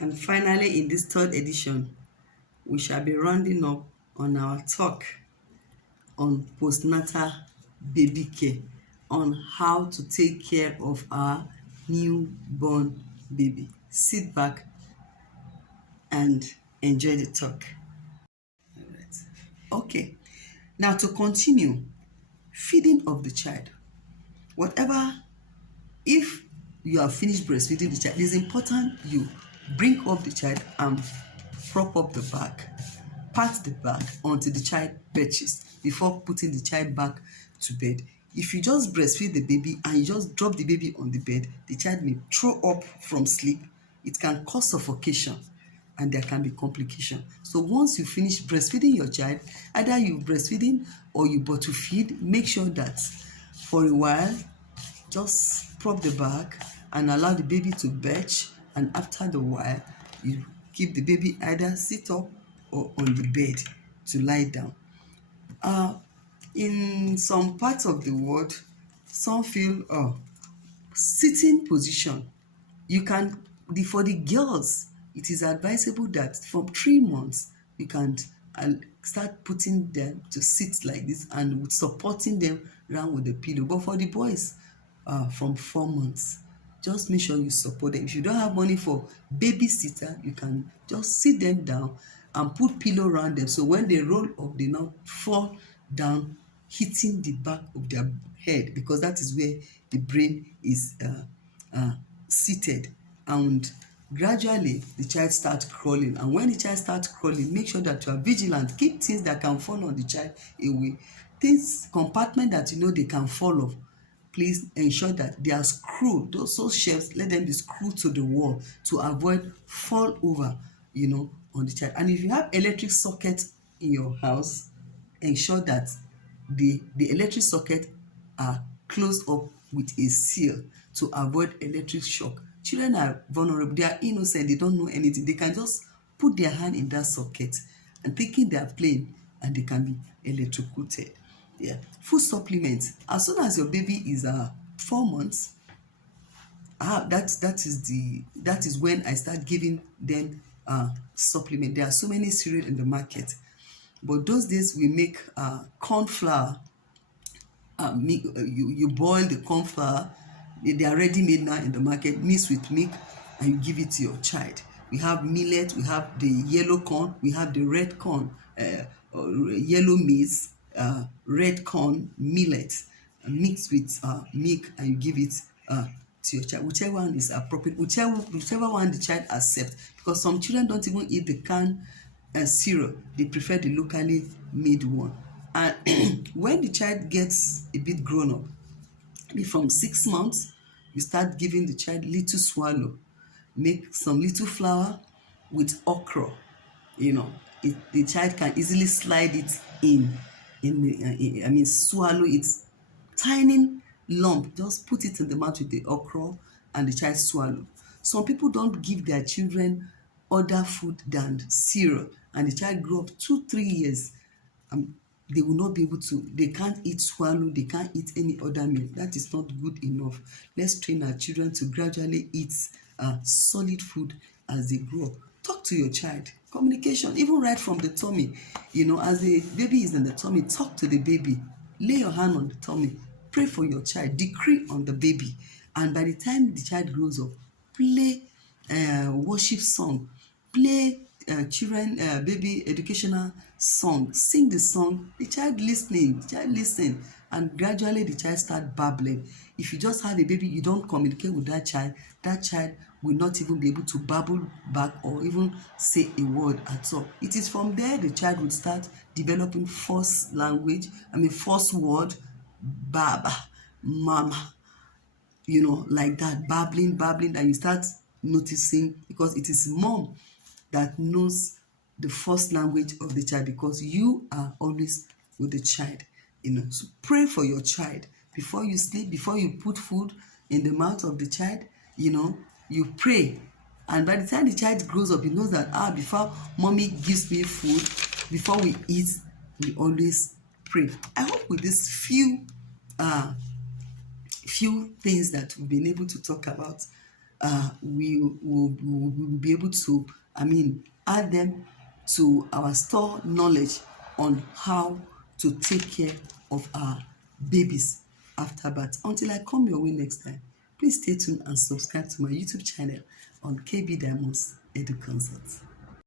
And finally, in this third edition, we shall be rounding up on our talk on postnatal baby care, on how to take care of our newborn baby. Sit back and enjoy the talk. All right. Okay. Now to continue, feeding of the child. Whatever, if you have finished breastfeeding the child, it is important you bring up the child and prop up the back, pat the back until the child belches before putting the child back to bed. If you just breastfeed the baby and you just drop the baby on the bed, the child may throw up from sleep. It can cause suffocation and there can be complication. So once you finish breastfeeding your child, either you breastfeeding or you bottle feed, make sure that for a while, just prop the back and allow the baby to belch, and after the while, you keep the baby either sit up or on the bed to lie down. In some parts of the world, some feel sitting position. You can, for the girls, it is advisable that from 3 months you can start putting them to sit like this and with supporting them around with the pillow. But for the boys, from 4 months, just make sure you support them. If you don't have money for babysitter, you can just sit them down and put pillow around them, so when they roll up, they not fall down hitting the back of their head, because that is where the brain is seated. And gradually the child starts crawling, and when the child starts crawling, make sure that you are vigilant. Keep things that can fall on the child away. Things, compartment that you know they can fall off, please ensure that they are screwed. Those shelves, let them be screwed to the wall to avoid fall over, on the child. And if you have electric socket in your house, ensure that the electric socket are closed up with a seal to avoid electric shock. Children are vulnerable. They are innocent. They don't know anything. They can just put their hand in that socket and thinking they are playing, and they can be electrocuted. Yeah. Food supplements. As soon as your baby is 4 months, that is when I start giving them supplement. There are so many cereal in the market, but those days we make corn flour. You boil the corn flour. They are ready made now in the market, mixed with milk, and you give it to your child. We have millet, we have the yellow corn, we have the red corn, yellow maize, red corn, millet, mixed with milk, and you give it to your child. Whichever one is appropriate, whichever one the child accepts, because some children don't even eat the canned cereal. They prefer the locally made one. And when the child gets a bit grown up, maybe from 6 months, you start giving the child little swallow. Make some little flour with okra. The child can easily slide it swallow it. Tiny lump, just put it in the mouth with the okra and the child swallow. Some people don't give their children other food than cereal, and the child grow up 2-3 years. They will not be able to, they can't eat swallow, they can't eat any other meal. That is not good enough. Let's train our children to gradually eat solid food as they grow up. Talk to your child. Communication, even right from the tummy. As the baby is in the tummy, talk to the baby. Lay your hand on the tummy. Pray for your child. Decree on the baby. And by the time the child grows up, play worship song. Play children baby educational song. Sing the song. The child listen, and gradually the child start babbling. If you just have a baby, you don't communicate with that child will not even be able to babble back or even say a word at all. It is from there the child will start developing first word, baba, mama, like that, babbling, and you start noticing, because it is mom that knows the first language of the child, because you are always with the child. So pray for your child before you sleep, before you put food in the mouth of the child. You pray, and by the time the child grows up, he knows that before mommy gives me food, before we eat, we always pray. I hope with these few things that we've been able to talk about, we will be able to, add them to our store knowledge on how to take care of our babies after birth. Until I come your way next time, please stay tuned and subscribe to my YouTube channel on KB Diamonds Edu Consult.